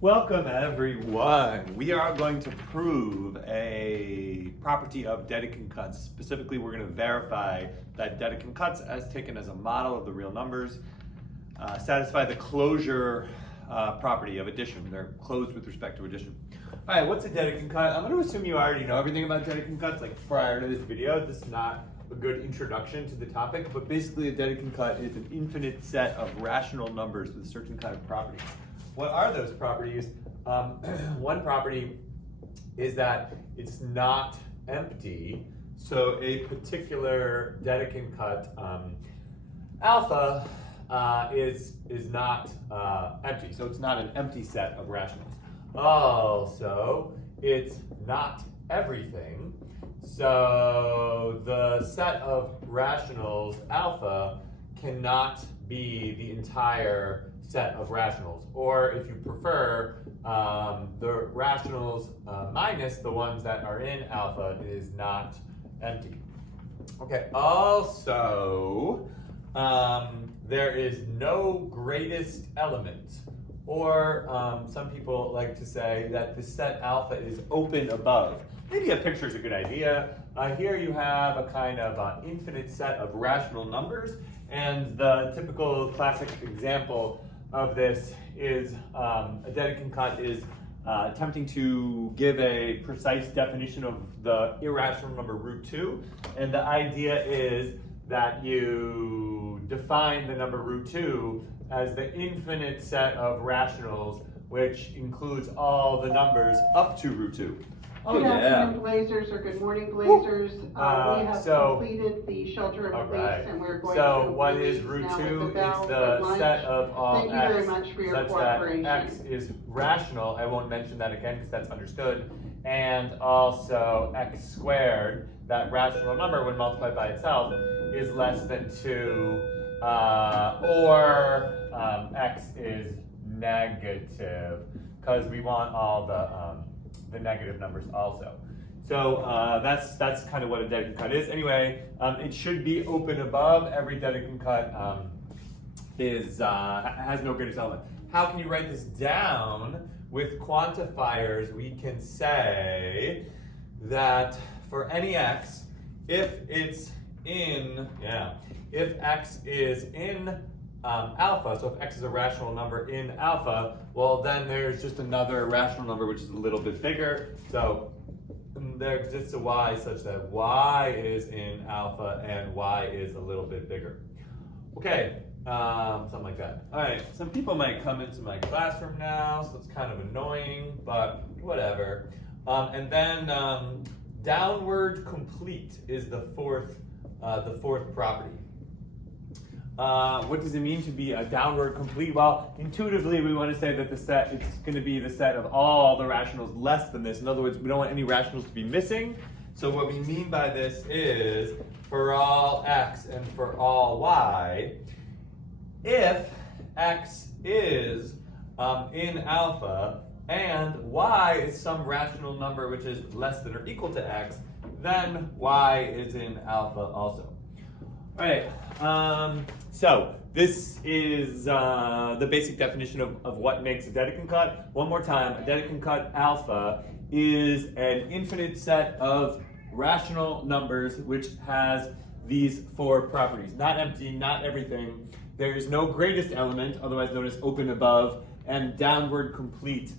Welcome everyone. We are going to prove a property of Dedekind Cuts. Specifically, we're going to verify that Dedekind Cuts, as taken as a model of the real numbers, satisfy the closure property of addition. They're closed with respect to addition. All right, what's a Dedekind Cut? I'm going to assume you already know everything about Dedekind Cuts, like prior to this video. This is not a good introduction to the topic, but basically a Dedekind Cut is an infinite set of rational numbers with certain kind of properties. What are those properties? One property is that it's not empty. So a particular Dedekind cut alpha is not empty. So it's not an empty set of rationals. Also, it's not everything. So the set of rationals alpha cannot be the entire set of rationals, or if you prefer, the rationals minus the ones that are in alpha is not empty. Okay, also, there is no greatest element, or some people like to say that the set alpha is open above. Maybe a picture is a good idea. Here you have a kind of infinite set of rational numbers, and the typical classic example of this is a Dedekind cut is attempting to give a precise definition of the irrational number root 2. And the idea is that you define the number root 2 as the infinite set of rationals, which includes all the numbers up to root 2. Good afternoon, Blazers, or good morning, Blazers. We have completed the shelter of place, and we're going to. So what is root 2? It's the set of all Thank x. you very much for your such cooperation. That x is rational. I won't mention that again because that's understood. And also x squared, that rational number when multiplied by itself, is less than 2, or x is negative, because we want all the negative numbers also. So that's kind of what a Dedekind cut is. Anyway, it should be open above. Every Dedekind cut has no greatest element. How can you write this down? With quantifiers, we can say that for any x, if it's in, if x is in alpha, so if x is a rational number in alpha, well then there's just another rational number which is a little bit bigger. So there exists a y such that y is in alpha and y is a little bit bigger. Okay, something like that. All right, some people might come into my classroom now, so it's kind of annoying, but whatever. And then downward complete is the fourth property. What does it mean to be a downward complete? Well, intuitively, we want to say that the set, it's going to be the set of all the rationals less than this. In other words, we don't want any rationals to be missing. So what we mean by this is, for all x and for all y, if x is in alpha and y is some rational number which is less than or equal to x, then y is in alpha also. All right, so this is the basic definition of what makes a Dedekind cut. One more time, a Dedekind cut alpha is an infinite set of rational numbers which has these four properties. Not empty, not everything. There is no greatest element, otherwise known as open above, and downward complete,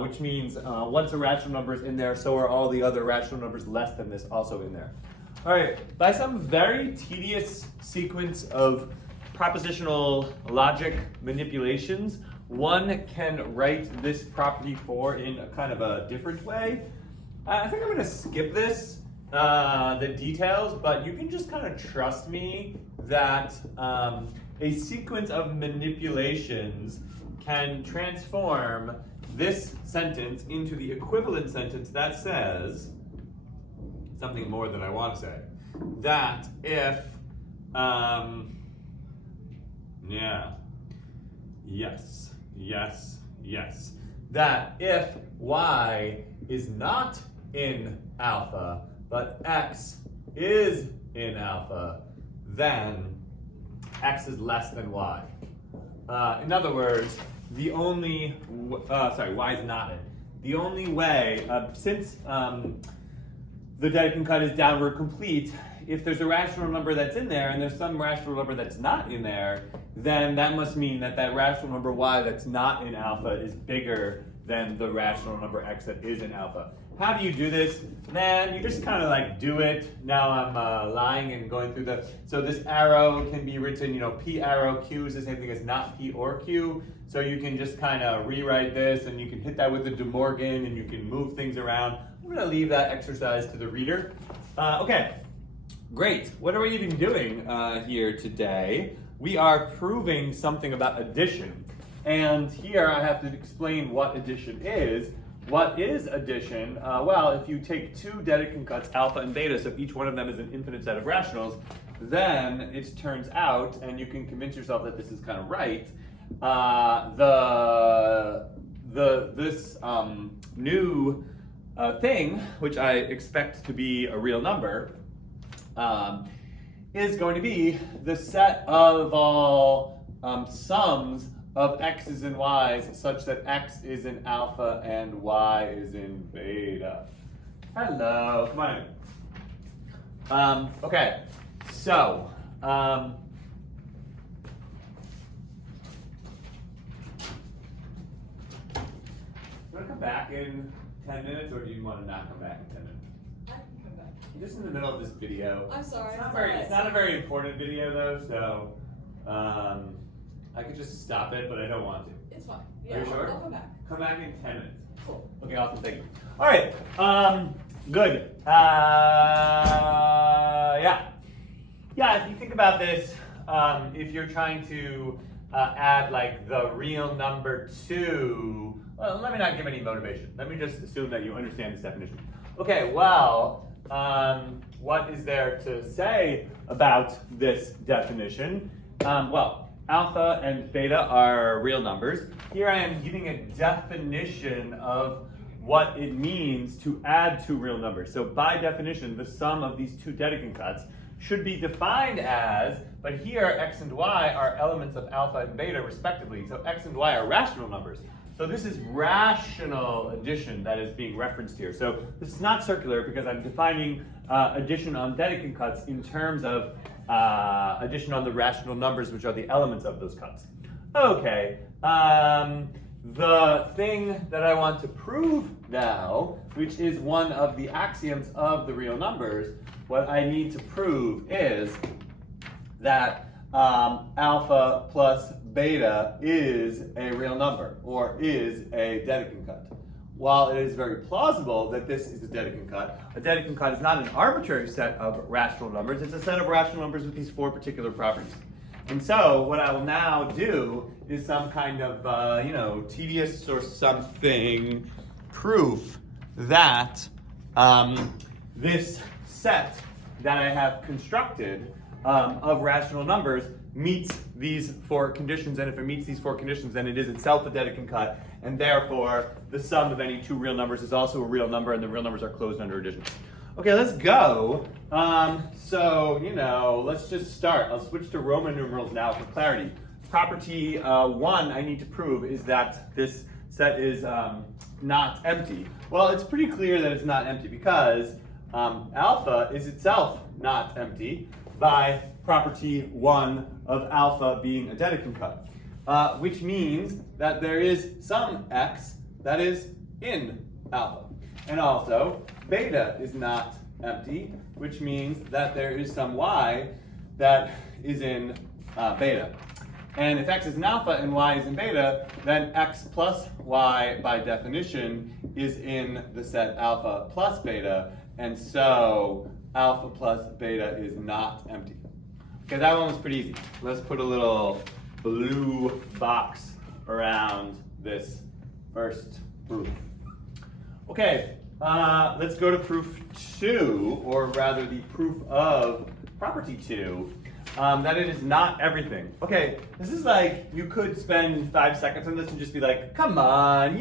which means once a rational number is in there, so are all the other rational numbers less than this also in there. All right, by some very tedious sequence of propositional logic manipulations, one can write this property in a kind of a different way. I think I'm going to skip this, the details, but you can just kind of trust me that a sequence of manipulations can transform this sentence into the equivalent sentence that says something more than I want to say. That if, that if y is not in alpha, but x is in alpha, then x is less than y. In other words, the only, y is not in. The only way, since the Dedekind cut is downward complete, if there's a rational number that's in there and there's some rational number that's not in there, then that must mean that that rational number y that's not in alpha is bigger than the rational number x that is in alpha. How do you do this? Man, you just kind of like do it. Now I'm lying and going through so this arrow can be written, you know, P arrow Q is the same thing as not P or Q. So you can just kind of rewrite this and you can hit that with the De Morgan and you can move things around. I'm gonna leave that exercise to the reader. Okay, great. What are we even doing here today? We are proving something about addition. And here I have to explain what addition is. What is addition? Well, if you take two Dedekind cuts, alpha and beta, so each one of them is an infinite set of rationals, then it turns out, and you can convince yourself that this is kind of right, this new thing, which I expect to be a real number, is going to be the set of all sums of x's and y's such that x is in alpha and y is in beta. Hello, come on. Okay, so you want to come back in 10 minutes, or do you want to not come back in 10 minutes? I can come back. I'm just in the middle of this video. I'm sorry. It's not a very important video though, so I could just stop it, but I don't want to. It's fine. Are you sure? I'll come back. Come back in 10 minutes. Cool. Okay, awesome, thank you. All right, good. Yeah, if you think about this, if you're trying to add like the real number 2, well, let me not give any motivation. Let me just assume that you understand this definition. Okay, well, what is there to say about this definition? Well, alpha and beta are real numbers. Here I am giving a definition of what it means to add two real numbers. So by definition, the sum of these two Dedekind cuts should be defined as, but here x and y are elements of alpha and beta respectively. So x and y are rational numbers. So this is rational addition that is being referenced here. So this is not circular because I'm defining addition on Dedekind cuts in terms of addition on the rational numbers, which are the elements of those cuts. Okay, the thing that I want to prove now, which is one of the axioms of the real numbers, what I need to prove is that alpha plus beta is a real number, or is a Dedekind cut. While it is very plausible that this is a Dedekind cut is not an arbitrary set of rational numbers, it's a set of rational numbers with these four particular properties. And so what I will now do is some kind of, tedious or something proof that this set that I have constructed of rational numbers meets these four conditions, and if it meets these four conditions, then it is itself a Dedekind cut, and therefore the sum of any two real numbers is also a real number, and the real numbers are closed under addition. Okay, let's go. Let's just start. I'll switch to Roman numerals now for clarity. Property 1 I need to prove is that this set is not empty. Well, it's pretty clear that it's not empty because alpha is itself not empty by property 1 of alpha being a Dedekind cut, which means that there is some x that is in alpha. And also, beta is not empty, which means that there is some y that is in beta. And if x is in alpha and y is in beta, then x plus y by definition is in the set alpha plus beta, and so alpha plus beta is not empty. Okay, that one was pretty easy. Let's put a little blue box around this first proof. Okay, let's go to proof 2, or rather the proof of property 2, that it is not everything. Okay, this is like, you could spend 5 seconds on this and just be like, come on,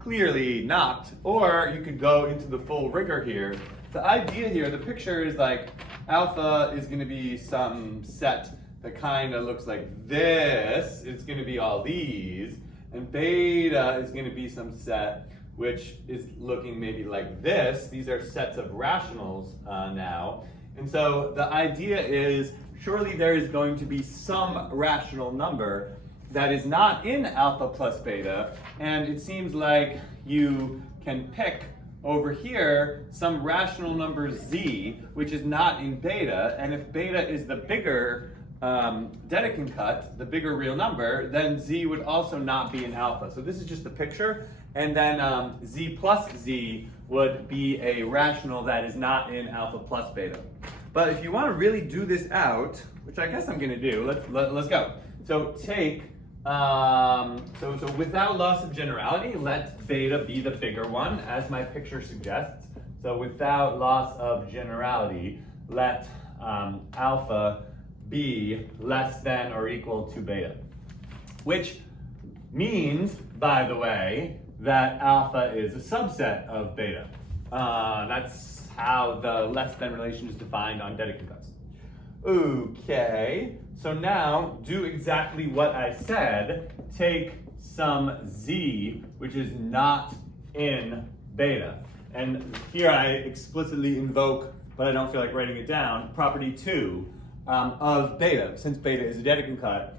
clearly not. Or you could go into the full rigor here. The idea here, the picture is like, alpha is going to be some set that kind of looks like this, it's going to be all these, and beta is going to be some set which is looking maybe like this. These are sets of rationals now. And so the idea is, surely there is going to be some rational number that is not in alpha plus beta, and it seems like you can pick over here some rational number z, which is not in beta, and if beta is the bigger Dedekind cut, the bigger real number, then z would also not be in alpha. So this is just the picture, and then z plus z would be a rational that is not in alpha plus beta. But if you want to really do this out, which I guess I'm going to do, let's go. So take, so without loss of generality, let beta be the bigger one, as my picture suggests. So without loss of generality, let alpha be less than or equal to beta. Which means, by the way, that alpha is a subset of beta. That's how the less than relation is defined on Dedekind cuts. Okay, so now do exactly what I said. Take some z, which is not in beta. And here I explicitly invoke, but I don't feel like writing it down, property 2 of beta. Since beta is a Dedekind cut,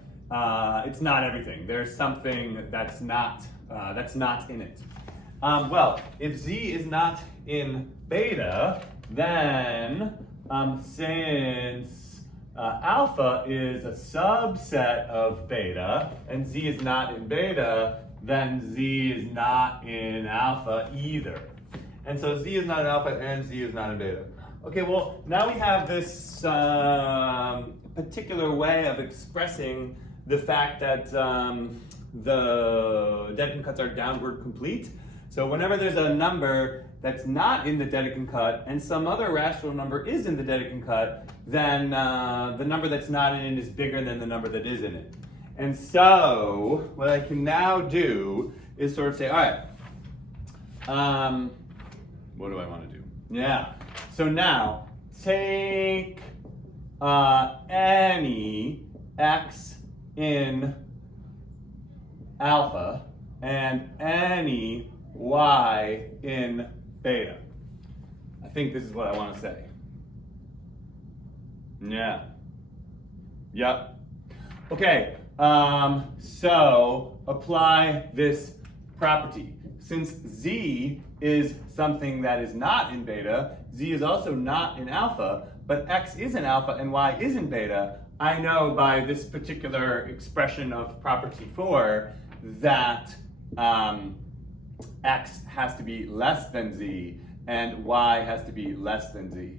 it's not everything. There's something that's not in it. Well, if z is not in beta, then since alpha is a subset of beta and z is not in beta, then z is not in alpha either. And so z is not in alpha and z is not in beta. Okay, well, now we have this particular way of expressing the fact that the Dedekind cuts are downward complete. So whenever there's a number that's not in the Dedekind cut and some other rational number is in the Dedekind cut, then the number that's not in it is bigger than the number that is in it. And so what I can now do is sort of say, all right, what do I want to do? Yeah, so now take any x in alpha and any y in beta. I think this is what I want to say. Yeah. Yep. Okay, so apply this property. Since z is something that is not in beta, z is also not in alpha, but x is in alpha and y is in beta, I know by this particular expression of property 4 that x has to be less than z and y has to be less than z.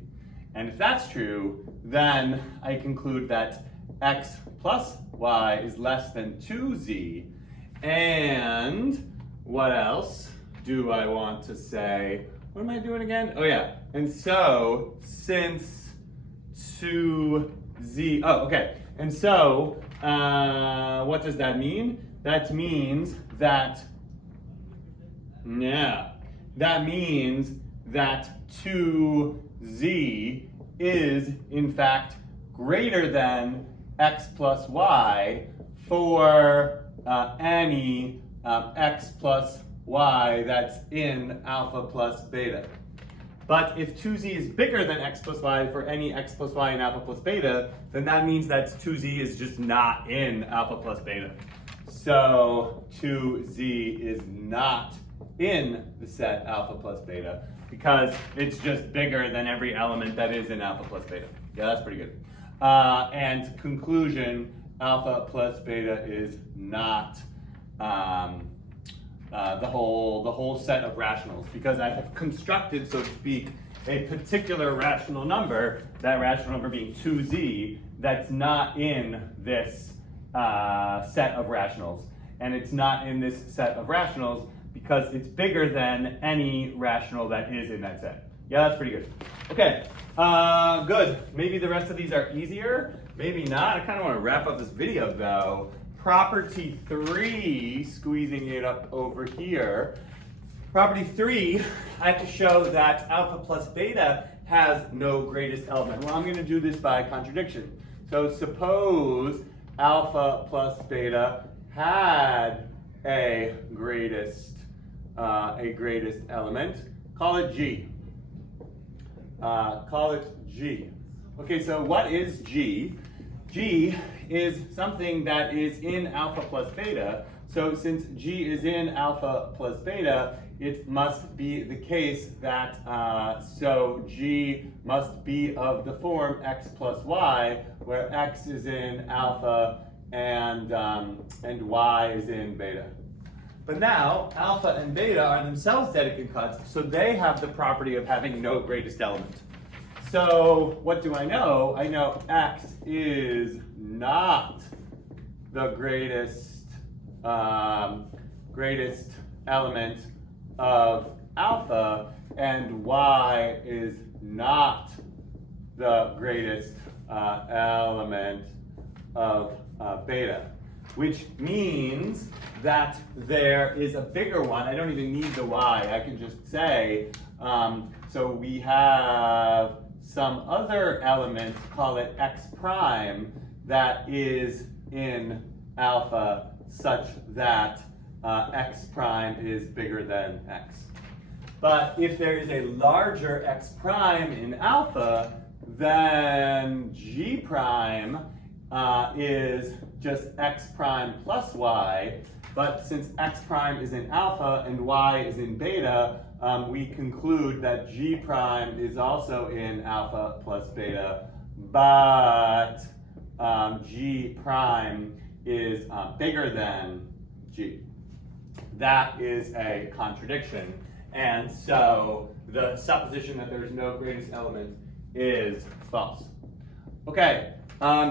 And if that's true, then I conclude that x plus y is less than 2z. And what else do I want to say? What am I doing again? Oh yeah, and so since 2z, oh okay, and so what does that mean? That means that, yeah, that means that 2z is in fact greater than x plus y for any x plus y that's in alpha plus beta. But if 2z is bigger than x plus y for any x plus y in alpha plus beta, then that means that 2z is just not in alpha plus beta. So 2z is not in the set alpha plus beta because it's just bigger than every element that is in alpha plus beta. Yeah, that's pretty good. And conclusion, alpha plus beta is not the whole set of rationals, because I have constructed, so to speak, a particular rational number, that rational number being 2z, that's not in this set of rationals. And it's not in this set of rationals because it's bigger than any rational that is in that set. Yeah, that's pretty good. Okay, good. Maybe the rest of these are easier, maybe not. I kind of want to wrap up this video though. Property 3, squeezing it up over here. Property 3, I have to show that alpha plus beta has no greatest element. Well, I'm going to do this by contradiction. So suppose alpha plus beta had a greatest element. Call it G. Call it G. Okay, so what is G? G is something that is in alpha plus beta. So since G is in alpha plus beta, it must be the case that, so G must be of the form x plus y, where x is in alpha and y is in beta. But now, alpha and beta are themselves Dedekind cuts, so they have the property of having no greatest element. So what do I know? I know x is not the greatest element of alpha, and y is not the greatest element of beta, which means that there is a bigger one. I don't even need the y. I can just say, so we have some other element, call it x prime, that is in alpha such that x prime is bigger than x. But if there is a larger x prime in alpha, then g prime is just x prime plus y. But since x prime is in alpha and y is in beta, we conclude that g prime is also in alpha plus beta, but g prime is bigger than g. That is a contradiction. And so the supposition that there's no greatest element is false. Okay,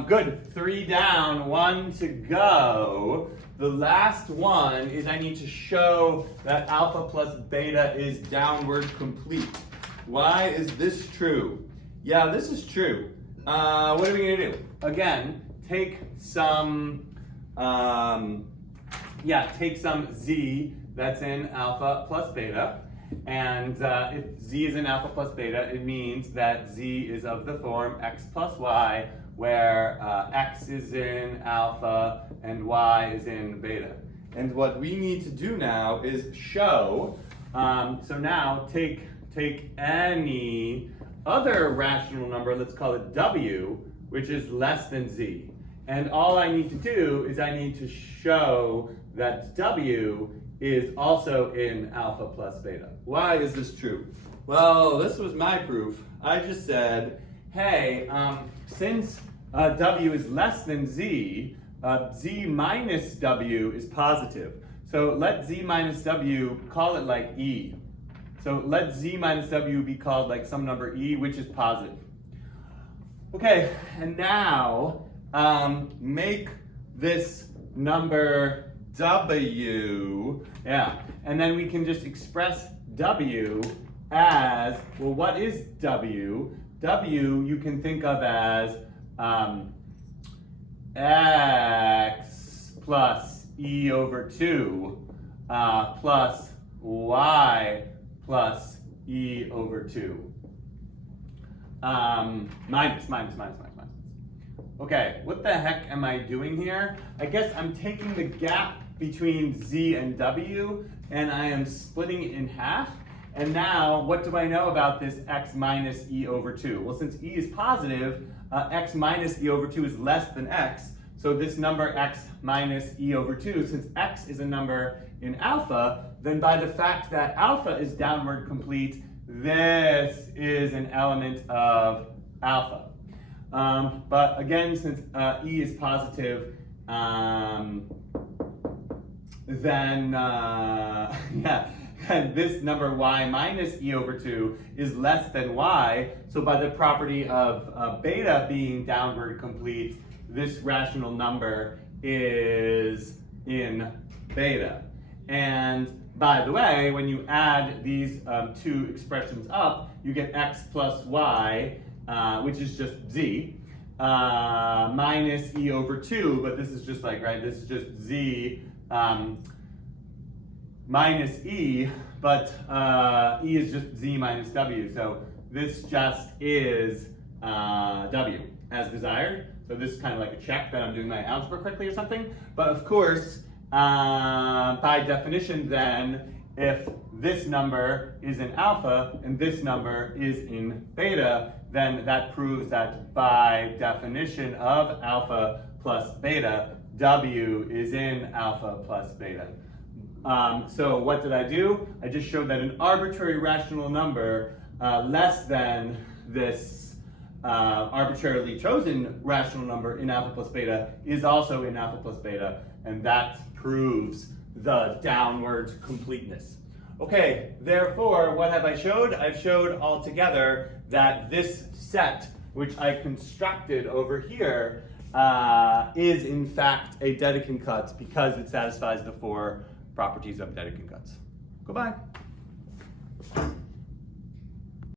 good. 3 down, 1 to go. The last one is I need to show that alpha plus beta is downward complete. Why is this true? Yeah, this is true. What are we going to do? Again, take some z that's in alpha plus beta. And if z is in alpha plus beta, it means that z is of the form x plus y, where x is in alpha and y is in beta. And what we need to do now is show, so now take any other rational number, let's call it w, which is less than z. And all I need to do is I need to show that w is also in alpha plus beta. Why is this true? Well, this was my proof. I just said, hey, since w is less than z, z minus w is positive. So let z minus w, call it like e. So let z minus w be called like some number e, which is positive. Okay, and now make this number w, and then we can just express w as, well, what is w? W you can think of as x plus e over 2 plus y plus e over 2. Minus. Okay, what the heck am I doing here? I guess I'm taking the gap between z and w, and I am splitting it in half. And now, what do I know about this x minus e over 2? Well, since e is positive, x minus e over 2 is less than x. So this number x minus e over 2, since x is a number in alpha, then by the fact that alpha is downward complete, this is an element of alpha. But again, since e is positive, then and this number y minus e over 2 is less than y. So by the property of beta being downward complete, this rational number is in beta. And by the way, when you add these two expressions up, you get x plus y, which is just z, minus e over 2, but this is just like, right, this is just z minus e, but e is just z minus w, so this just is w, as desired. So this is kind of like a check that I'm doing my algebra correctly or something. But of course, by definition then, if this number is in alpha and this number is in beta, then that proves that by definition of alpha plus beta, W is in alpha plus beta. So what did I do? I just showed that an arbitrary rational number less than this arbitrarily chosen rational number in alpha plus beta is also in alpha plus beta, and that proves the downward completeness. Okay, therefore, what have I showed? I've showed altogether that this set, which I constructed over here, is in fact a Dedekind cut because it satisfies the 4 properties of Dedekind cuts. Goodbye.